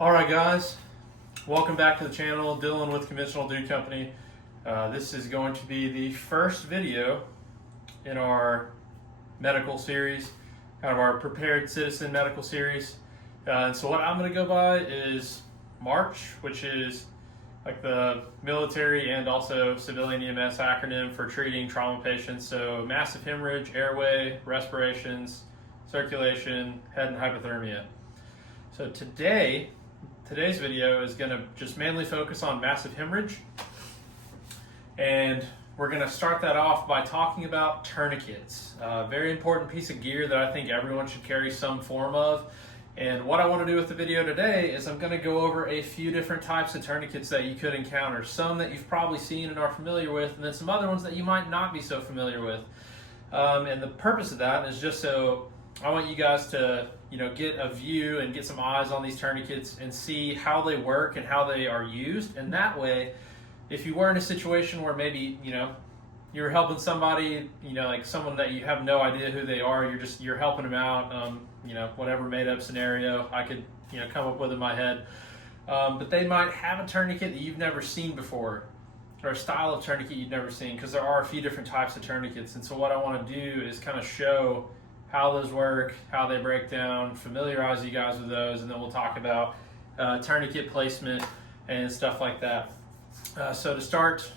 Alright guys, welcome back to the channel, Dylan with Conventional Dude Company. This is going to be the first video in our medical series, kind of our Prepared Citizen medical series. And so what I'm going to go by is MARCH, which is like the military and also civilian EMS acronym for treating trauma patients. So massive hemorrhage, airway, respirations, circulation, head and hypothermia. So today's video is going to just mainly focus on massive hemorrhage, and we're going to start that off by talking about tourniquets. A very important piece of gear that I think everyone should carry some form of. And what I want to do with the video today is I'm going to go over a few different types of tourniquets that you could encounter. Some that you've probably seen and are familiar with, and then some other ones that you might not be so familiar with. And the purpose of that is just so I want you guys to get a view and get some eyes on these tourniquets and see how they work and how they are used. And that way, if you were in a situation where maybe you're helping somebody, like someone that you have no idea who they are, you're helping them out, whatever made up scenario I could come up with in my head, but they might have a tourniquet that you've never seen before, or a style of tourniquet you've never seen, because there are a few different types of tourniquets. And so what I want to do is kind of show how those work, how they break down, familiarize you guys with those, and then we'll talk about tourniquet placement and stuff like that. So to start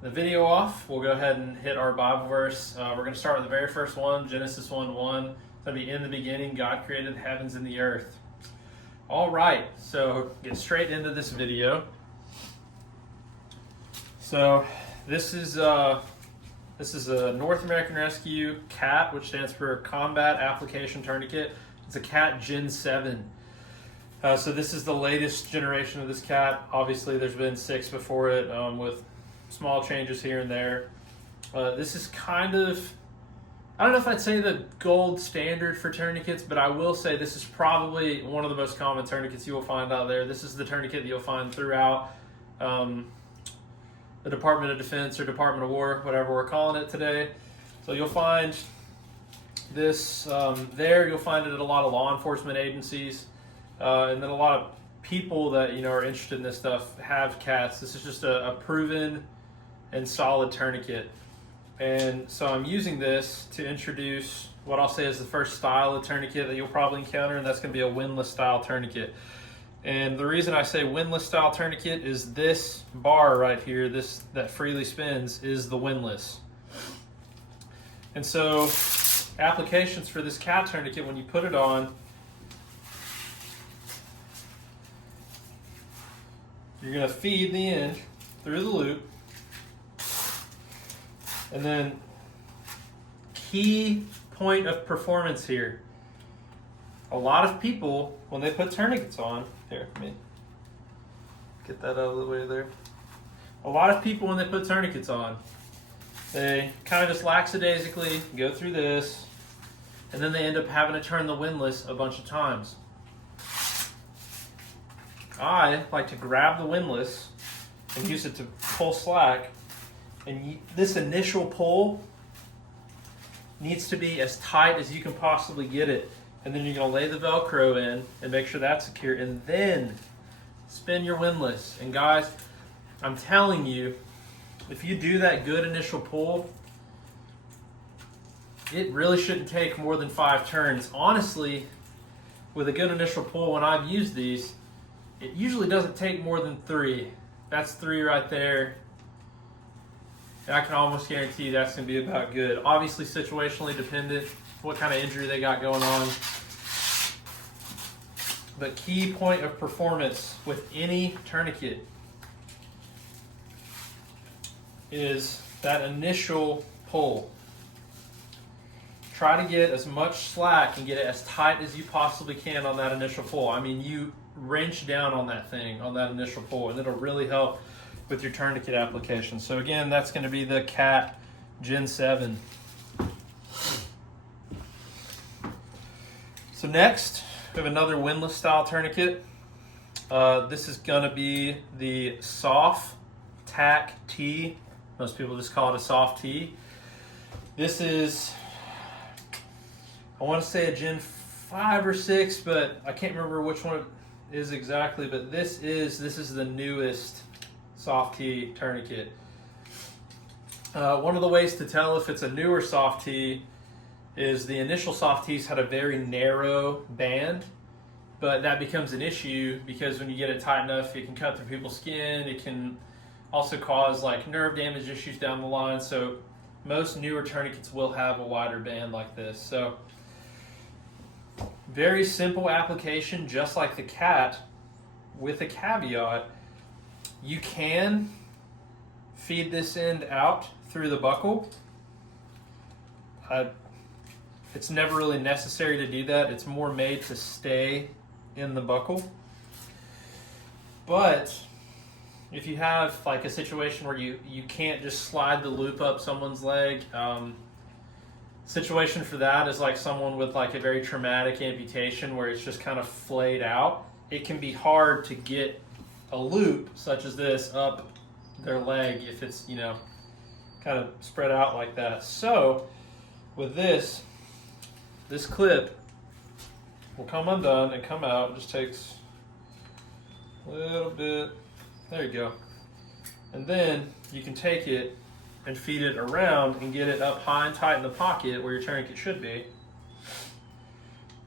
the video off, we'll go ahead and hit our Bible verse. We're going to start with the very first one, Genesis 1:1. It's going to be, in the beginning, God created the heavens and the earth. All right, so get straight into this video. So this is a North American Rescue CAT, which stands for Combat Application Tourniquet. It's a CAT Gen 7. So this is the latest generation of this CAT. Obviously, there's been 6 before it, with small changes here and there. This is kind of, I don't know if I'd say the gold standard for tourniquets, but I will say this is probably one of the most common tourniquets you will find out there. This is the tourniquet that you'll find throughout the Department of Defense or Department of War, whatever we're calling it today. So you'll find this there. You'll find it at a lot of law enforcement agencies, and then a lot of people that are interested in this stuff have CATs. This is just a proven and solid tourniquet. And so I'm using this to introduce what I'll say is the first style of tourniquet that you'll probably encounter, and that's going to be a windlass style tourniquet. And the reason I say windlass style tourniquet is this bar right here, this that freely spins, is the windlass. And so applications for this CAT tourniquet, when you put it on, you're going to feed the end through the loop. And then key point of performance here. A lot of people, when they put tourniquets on, here, let me get that out of the way there. A lot of people, when they put tourniquets on, they kind of just lackadaisically go through this, and then they end up having to turn the windlass a bunch of times. I like to grab the windlass and use it to pull slack, and this initial pull needs to be as tight as you can possibly get it. And then you're going to lay the Velcro in and make sure that's secure, and then spin your windlass. And guys, I'm telling you, if you do that good initial pull, it really shouldn't take more than 5 turns. Honestly, with a good initial pull, when I've used these, it usually doesn't take more than 3. That's 3 right there. And I can almost guarantee that's going to be about good. Obviously, situationally dependent, what kind of injury they got going on. But key point of performance with any tourniquet is that initial pull. Try to get as much slack and get it as tight as you possibly can on that initial pull. I mean, you wrench down on that thing, on that initial pull, and it'll really help with your tourniquet application. So again, that's going to be the CAT Gen 7. So next, we have another windlass style tourniquet. This is going to be the Soft Tack T. Most people just call it a soft T. This is, I want to say a Gen 5 or 6, but I can't remember which one is exactly, but this is the newest soft T tourniquet. One of the ways to tell if it's a newer soft T is the initial soft Ts had a very narrow band, but that becomes an issue because when you get it tight enough, it can cut through people's skin. It can also cause like nerve damage issues down the line. So most newer tourniquets will have a wider band like this. So very simple application, just like the cat, with a caveat. You can feed this end out through the buckle. It's never really necessary to do that. It's more made to stay in the buckle. But if you have like a situation where you can't just slide the loop up someone's leg, situation for that is like someone with like a very traumatic amputation where it's just kind of flayed out. It can be hard to get a loop such as this up their leg if it's, you know, kind of spread out like that. So with this clip will come undone and come out. It just takes a little bit. There you go. And then you can take it and feed it around and get it up high and tight in the pocket where your tourniquet should be.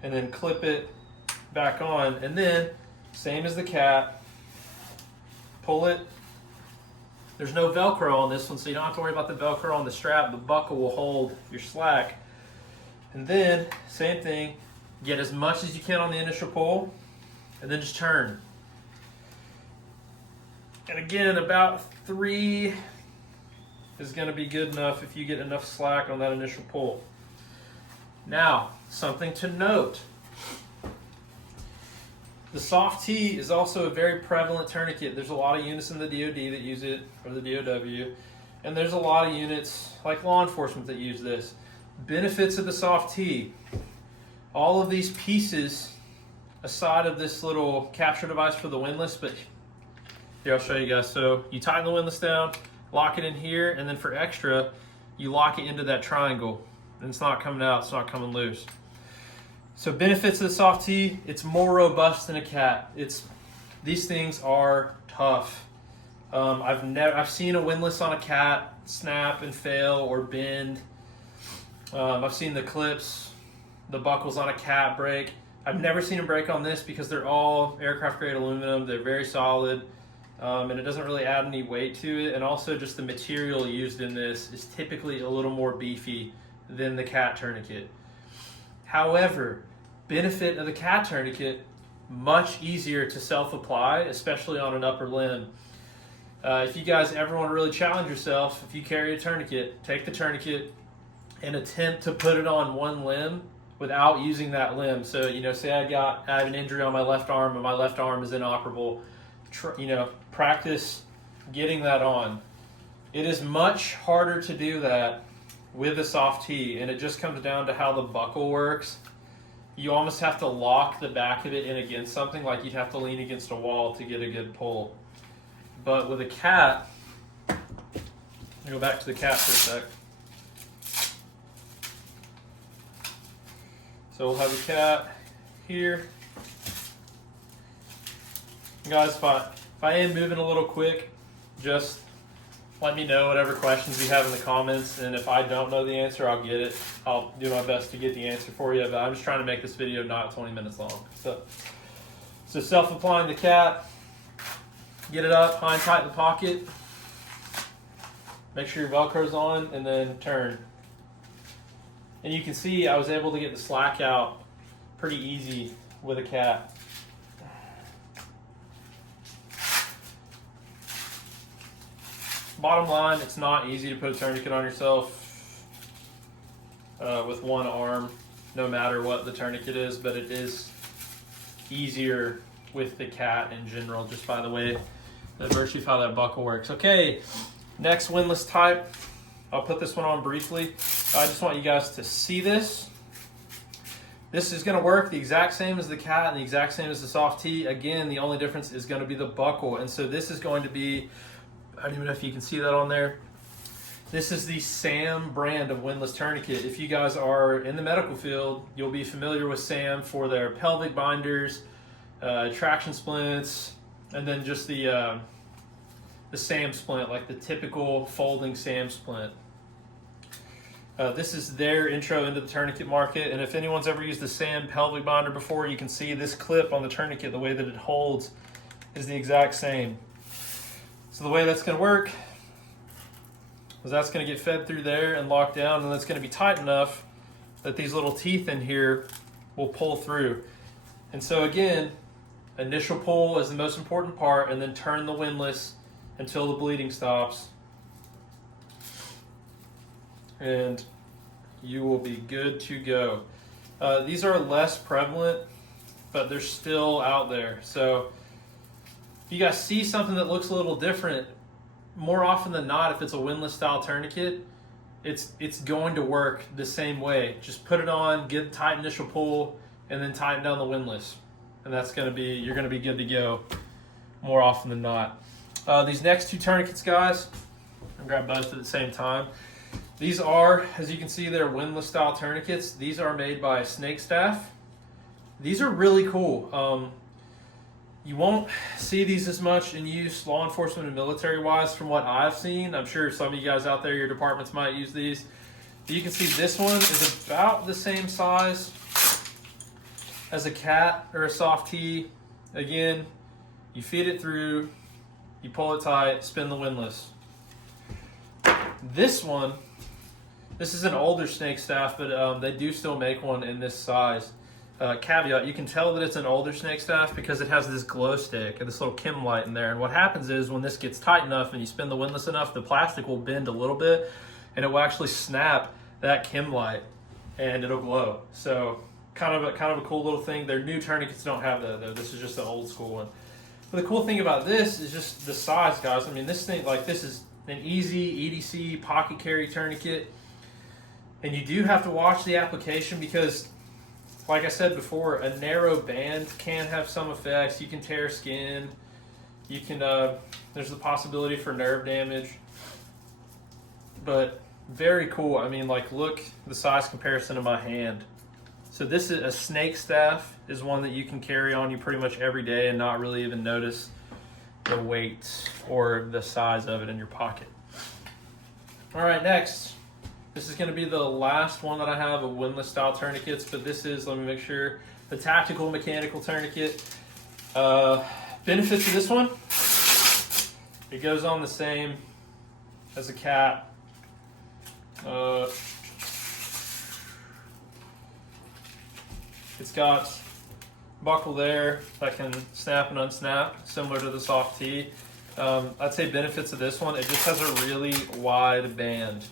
And then clip it back on. And then, same as the cat, pull it. There's no Velcro on this one, so you don't have to worry about the Velcro on the strap. The buckle will hold your slack. And then, same thing, get as much as you can on the initial pull, and then just turn. And again, about 3 is going to be good enough if you get enough slack on that initial pull. Now, something to note. The soft T is also a very prevalent tourniquet. There's a lot of units in the DoD that use it, or the DOW, and there's a lot of units like law enforcement that use this. Benefits of the soft T. All of these pieces, aside of this little capture device for the windlass, but here I'll show you guys. So you tighten the windlass down, lock it in here, and then for extra, you lock it into that triangle. And it's not coming out, it's not coming loose. So benefits of the soft T, it's more robust than a cat. These things are tough. I've seen a windlass on a cat snap and fail or bend. I've seen the clips, the buckles on a cat break. I've never seen them break on this because they're all aircraft grade aluminum. They're very solid, and it doesn't really add any weight to it. And also just the material used in this is typically a little more beefy than the cat tourniquet. However, benefit of the cat tourniquet, much easier to self-apply, especially on an upper limb. If you guys ever want to really challenge yourself, if you carry a tourniquet, take the tourniquet and attempt to put it on one limb without using that limb. So, you know, say I have an injury on my left arm and my left arm is inoperable. Practice getting that on. It is much harder to do that with a soft T, and it just comes down to how the buckle works. You almost have to lock the back of it in against something, like you'd have to lean against a wall to get a good pull. But with a cat, let me go back to the cat for a sec. So we'll have the cat here. Guys, if I am moving a little quick, just let me know whatever questions you have in the comments, and if I don't know the answer, I'll get it. I'll do my best to get the answer for you, but I'm just trying to make this video not 20 minutes long. So self-applying the cat, get it up, high and tight in the pocket, make sure your Velcro's on, and then turn. And you can see I was able to get the slack out pretty easy with a cat. Bottom line, it's not easy to put a tourniquet on yourself with one arm, no matter what the tourniquet is, but it is easier with the cat in general, just by the way, the virtue of how that buckle works. Okay, next windlass type. I'll put this one on briefly. I just want you guys to see this. This is going to work the exact same as the cat and the exact same as the soft T. Again, the only difference is going to be the buckle. And so this is going to be, I don't even know if you can see that on there. This is the SAM brand of windlass tourniquet. If you guys are in the medical field, you'll be familiar with SAM for their pelvic binders traction splints, and then just the SAM splint, like the typical folding SAM splint. This is their intro into the tourniquet market, and if anyone's ever used the SAM pelvic binder before, you can see this clip on the tourniquet, the way that it holds is the exact same. So the way that's going to work is that's going to get fed through there and locked down, and that's going to be tight enough that these little teeth in here will pull through. And so again, initial pull is the most important part, and then turn the windlass until the bleeding stops, and you will be good to go. These are less prevalent, but they're still out there. So if you guys see something that looks a little different, more often than not, if it's a windlass style tourniquet, it's going to work the same way. Just put it on, get a tight initial pull, and then tighten down the windlass, and that's going to be, you're going to be good to go more often than not. These next two tourniquets, guys, I'm gonna grab both at the same time. These are, as you can see, they're windlass style tourniquets. These are made by Snake Staff. These are really cool. You won't see these as much in use law enforcement and military wise from what I've seen. I'm sure some of you guys out there, your departments might use these. But you can see this one is about the same size as a cat or a soft T. Again, you feed it through, you pull it tight, spin the windlass. This one, this is an older Snake Staff, but they do still make one in this size. Caveat, you can tell that it's an older Snake Staff because it has this glow stick and this little chem light in there. And what happens is when this gets tight enough and you spin the windlass enough, the plastic will bend a little bit and it will actually snap that chem light and it'll glow. So kind of a cool little thing. Their new tourniquets don't have that though. This is just the old school one. But the cool thing about this is just the size, guys. I mean, this thing, like, this is an easy EDC pocket carry tourniquet. And you do have to watch the application because, like I said before, a narrow band can have some effects. You can tear skin. You can, there's the possibility for nerve damage. But very cool. I mean, like, look the size comparison of my hand. So this is a Snake Staff, is one that you can carry on you pretty much every day and not really even notice the weight or the size of it in your pocket. All right, next. This is going to be the last one that I have of windlass style tourniquets, but this is, let me make sure, the tactical mechanical tourniquet. Benefits of this one, it goes on the same as a cat. It's got buckle there that can snap and unsnap, similar to the soft T. I'd say benefits of this one, it just has a really wide band.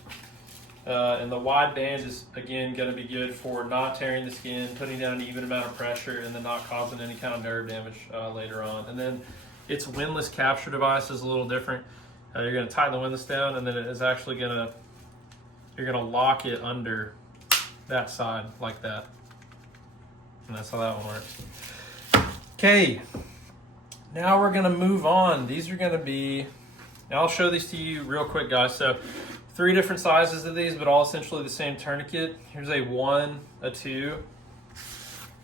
And the wide band is, again, going to be good for not tearing the skin, putting down an even amount of pressure, and then not causing any kind of nerve damage later on. And then its windlass capture device is a little different. You're going to tighten the windlass down, and then it is actually going to, you're going to lock it under that side like that. And that's how that one works. Okay, now we're going to move on. These are going to be, now I'll show these to you real quick, guys. So 3 different sizes of these, but all essentially the same tourniquet. Here's a 1, a 2,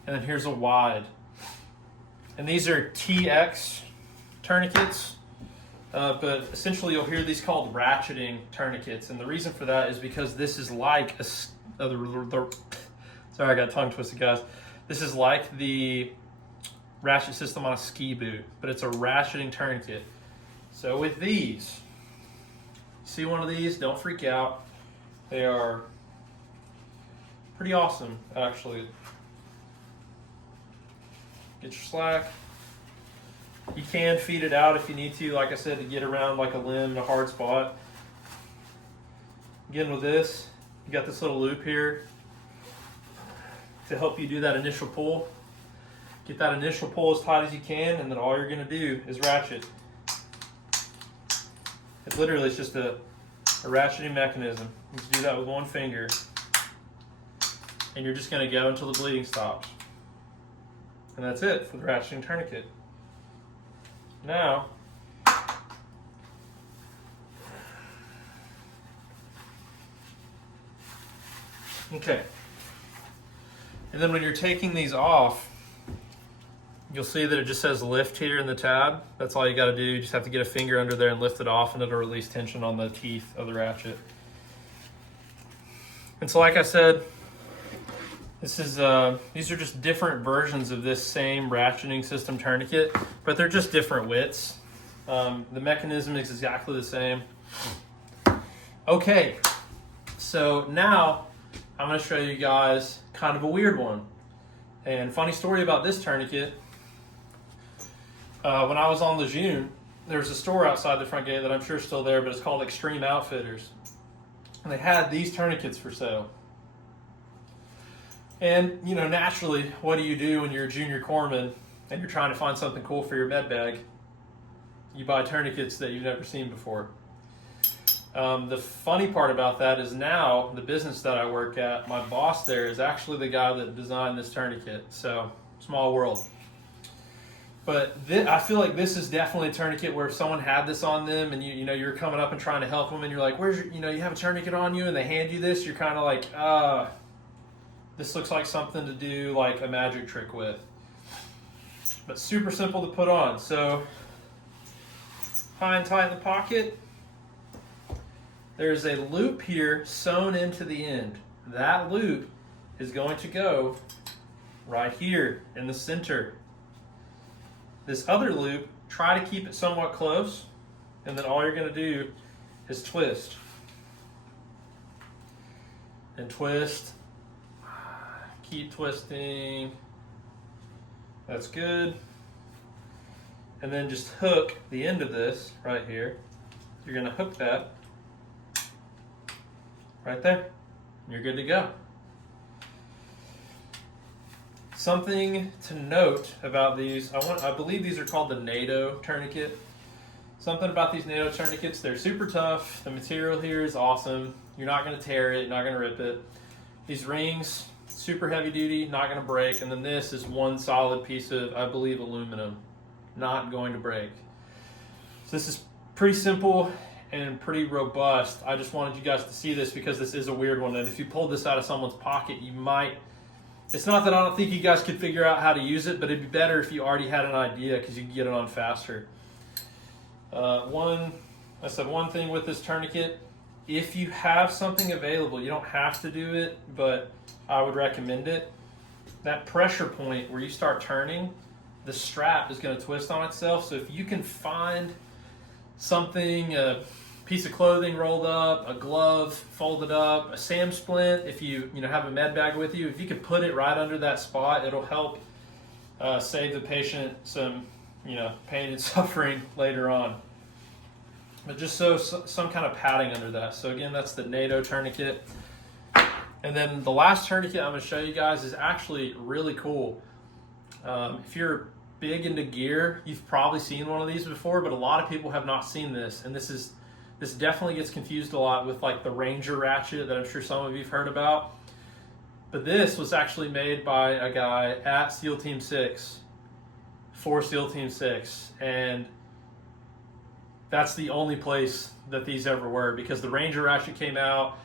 and then here's a wide. And these are TX tourniquets, but essentially you'll hear these called ratcheting tourniquets. And the reason for that is because this is like a, sorry, I got tongue twisted, guys. This is like the ratchet system on a ski boot, but it's a ratcheting tourniquet. So with these, see one of these, don't freak out. They are pretty awesome, actually. Get your slack. You can feed it out if you need to, like I said, to get around like a limb in a hard spot. Again, with this, you got this little loop here to help you do that initial pull. Get that initial pull as tight as you can, and then all you're going to do is ratchet. It literally is just a ratcheting mechanism. You can do that with one finger, and you're just going to go until the bleeding stops. And that's it for the ratcheting tourniquet. Now, okay. And then when you're taking these off, you'll see that it just says lift here in the tab. That's all you got to do. You just have to get a finger under there and lift it off, and it'll release tension on the teeth of the ratchet. And so like I said, these are just different versions of this same ratcheting system tourniquet, but they're just different widths. The mechanism is exactly the same. Okay, so now I'm going to show you guys kind of a weird one. And funny story about this tourniquet, when I was on Lejeune, there's a store outside the front gate that I'm sure is still there, but it's called Extreme Outfitters. And they had these tourniquets for sale. And, you know, naturally, what do you do when you're a junior corpsman and you're trying to find something cool for your med bag? You buy tourniquets that you've never seen before. The funny part about that is now the business that I work at, my boss there is actually the guy that designed this tourniquet. So, small world. But I feel like this is definitely a tourniquet where if someone had this on them and you're coming up and trying to help them and you're like, where's your, you have a tourniquet on you, and they hand you this, you're kind of like, this looks like something to do like a magic trick with. But super simple to put on. So high and tight in the pocket. There's a loop here sewn into the end. That loop is going to go right here in the center. This other loop, try to keep it somewhat close, and then all you're going to do is twist. And twist. Keep twisting. That's good. And then just hook the end of this right here. You're going to hook that right there. You're good to go. Something to note about these, I believe these are called the NATO tourniquet. Something about these NATO tourniquets, they're super tough. The material here is awesome. You're not going to tear it, not going to rip it. These rings, super heavy duty, not going to break. And then this is one solid piece of, I believe, aluminum. Not going to break. So this is pretty simple and pretty robust. I just wanted you guys to see this because this is a weird one. And if you pulled this out of someone's pocket, you might... It's not that I don't think you guys could figure out how to use it, but it'd be better if you already had an idea because you can get it on faster. One thing with this tourniquet, if you have something available, you don't have to do it, but I would recommend it. That pressure point where you start turning, the strap is going to twist on itself. So if you can find something, a piece of clothing rolled up, a glove folded up, a SAM splint, if you have a med bag with you, if you could put it right under that spot, it'll help save the patient some pain and suffering later on. But just some kind of padding under that. So again, that's the NATO tourniquet. And then the last tourniquet I'm going to show you guys is actually really cool. If you're big into gear, you've probably seen one of these before, but a lot of people have not seen this. And this definitely gets confused a lot with like the Ranger ratchet that I'm sure some of you've heard about. But this was actually made by a guy at SEAL Team 6 for SEAL Team 6. And that's the only place that these ever were, because the Ranger ratchet came out,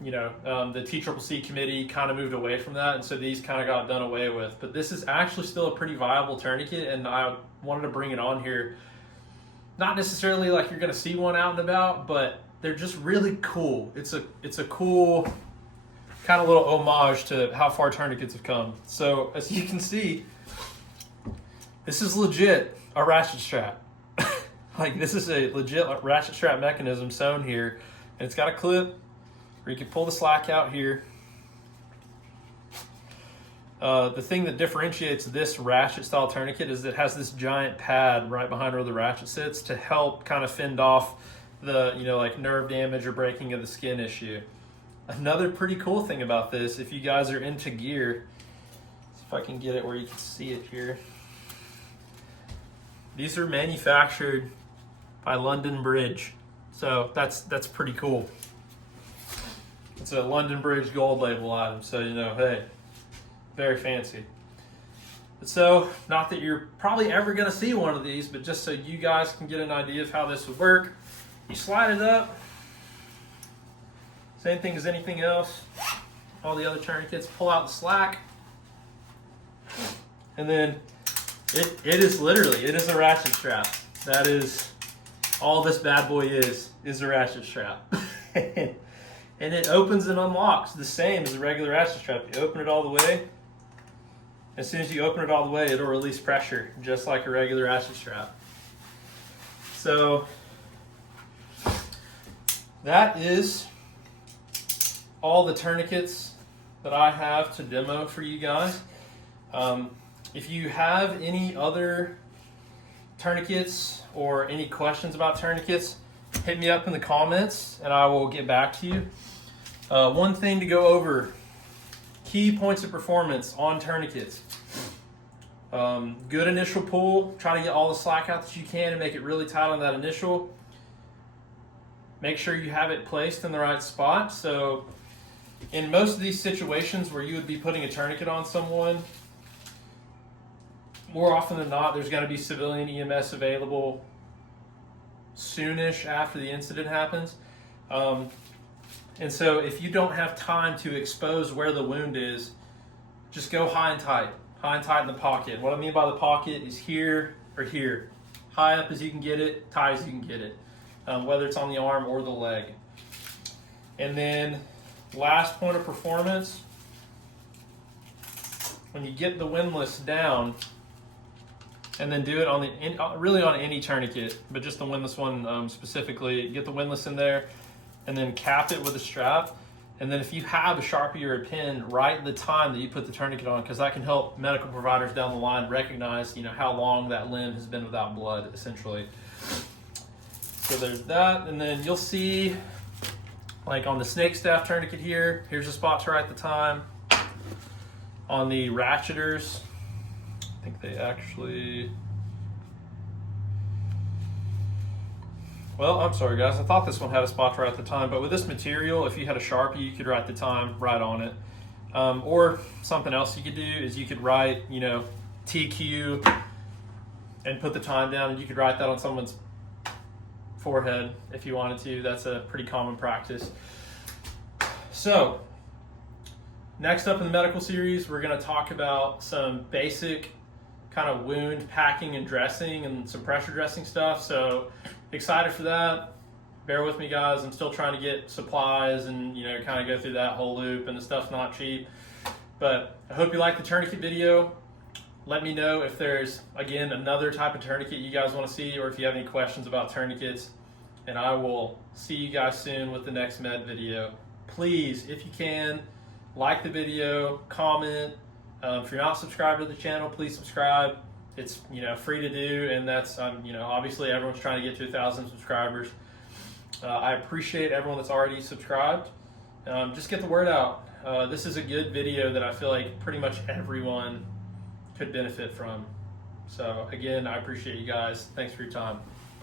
the TCCC committee kind of moved away from that, and so these kind of got done away with. But this is actually still a pretty viable tourniquet, and I wanted to bring it on here. Not necessarily like you're going to see one out and about, but they're just really cool. It's a cool kind of little homage to how far tourniquets have come. So as you can see, this is legit a ratchet strap. Like, this is a legit ratchet strap mechanism sewn here, and it's got a clip where you can pull the slack out here. The thing that differentiates this ratchet style tourniquet is it has this giant pad right behind where the ratchet sits to help kind of fend off the like nerve damage or breaking of the skin issue. Another pretty cool thing about this, if you guys are into gear, see if I can get it where you can see it here. These are manufactured by London Bridge, so that's pretty cool. It's a London Bridge gold label item, so hey, very fancy. So, not that you're probably ever going to see one of these, but just so you guys can get an idea of how this would work, you slide it up. Same thing as anything else. All the other tourniquets, pull out the slack, and then It is literally, it is a ratchet strap. That is all this bad boy is a ratchet strap. And it opens and unlocks the same as a regular ratchet strap. You open it all the way. As soon as you open it all the way, it'll release pressure, just like a regular ratchet strap. So that is all the tourniquets that I have to demo for you guys. If you have any other tourniquets or any questions about tourniquets, hit me up in the comments and I will get back to you. One thing to go over, key points of performance on tourniquets. Good initial pull, try to get all the slack out that you can and make it really tight on that initial. Make sure you have it placed in the right spot. So in most of these situations where you would be putting a tourniquet on someone, more often than not, there's going to be civilian EMS available soonish after the incident happens. And so if you don't have time to expose where the wound is, just go high and tight in the pocket. What I mean by the pocket is here or here. High up as you can get it, tight as you can get it, whether it's on the arm or the leg. And then last point of performance, when you get the windlass down, and then do it on really on any tourniquet, but just the windlass one specifically. Get the windlass in there, and then cap it with a strap. And then if you have a Sharpie or a pen, write the time that you put the tourniquet on, because that can help medical providers down the line recognize, how long that limb has been without blood, essentially. So there's that, and then you'll see, like on the snake staff tourniquet here, here's a spot to write the time. On the ratcheters, I think they actually, well, I'm sorry guys, I thought this one had a spot to write the time, but with this material, if you had a Sharpie, you could write the time right on it. Or something else you could do is you could write, TQ and put the time down, and you could write that on someone's forehead if you wanted to. That's a pretty common practice. So next up in the medical series, we're going to talk about some basic kind of wound packing and dressing and some pressure dressing stuff. So excited for that. Bear with me guys, I'm still trying to get supplies and kind of go through that whole loop, and the stuff's not cheap. But I hope you like the tourniquet video. Let me know if there's, again, another type of tourniquet you guys want to see, or if you have any questions about tourniquets, and I will see you guys soon with the next med video. Please, if you can, like the video, comment. If you're not subscribed to the channel, please subscribe. It's free to do, and that's obviously everyone's trying to get to 1,000 subscribers. I appreciate everyone that's already subscribed. Just get the word out. This is a good video that I feel like pretty much everyone could benefit from. So again, I appreciate you guys. Thanks for your time.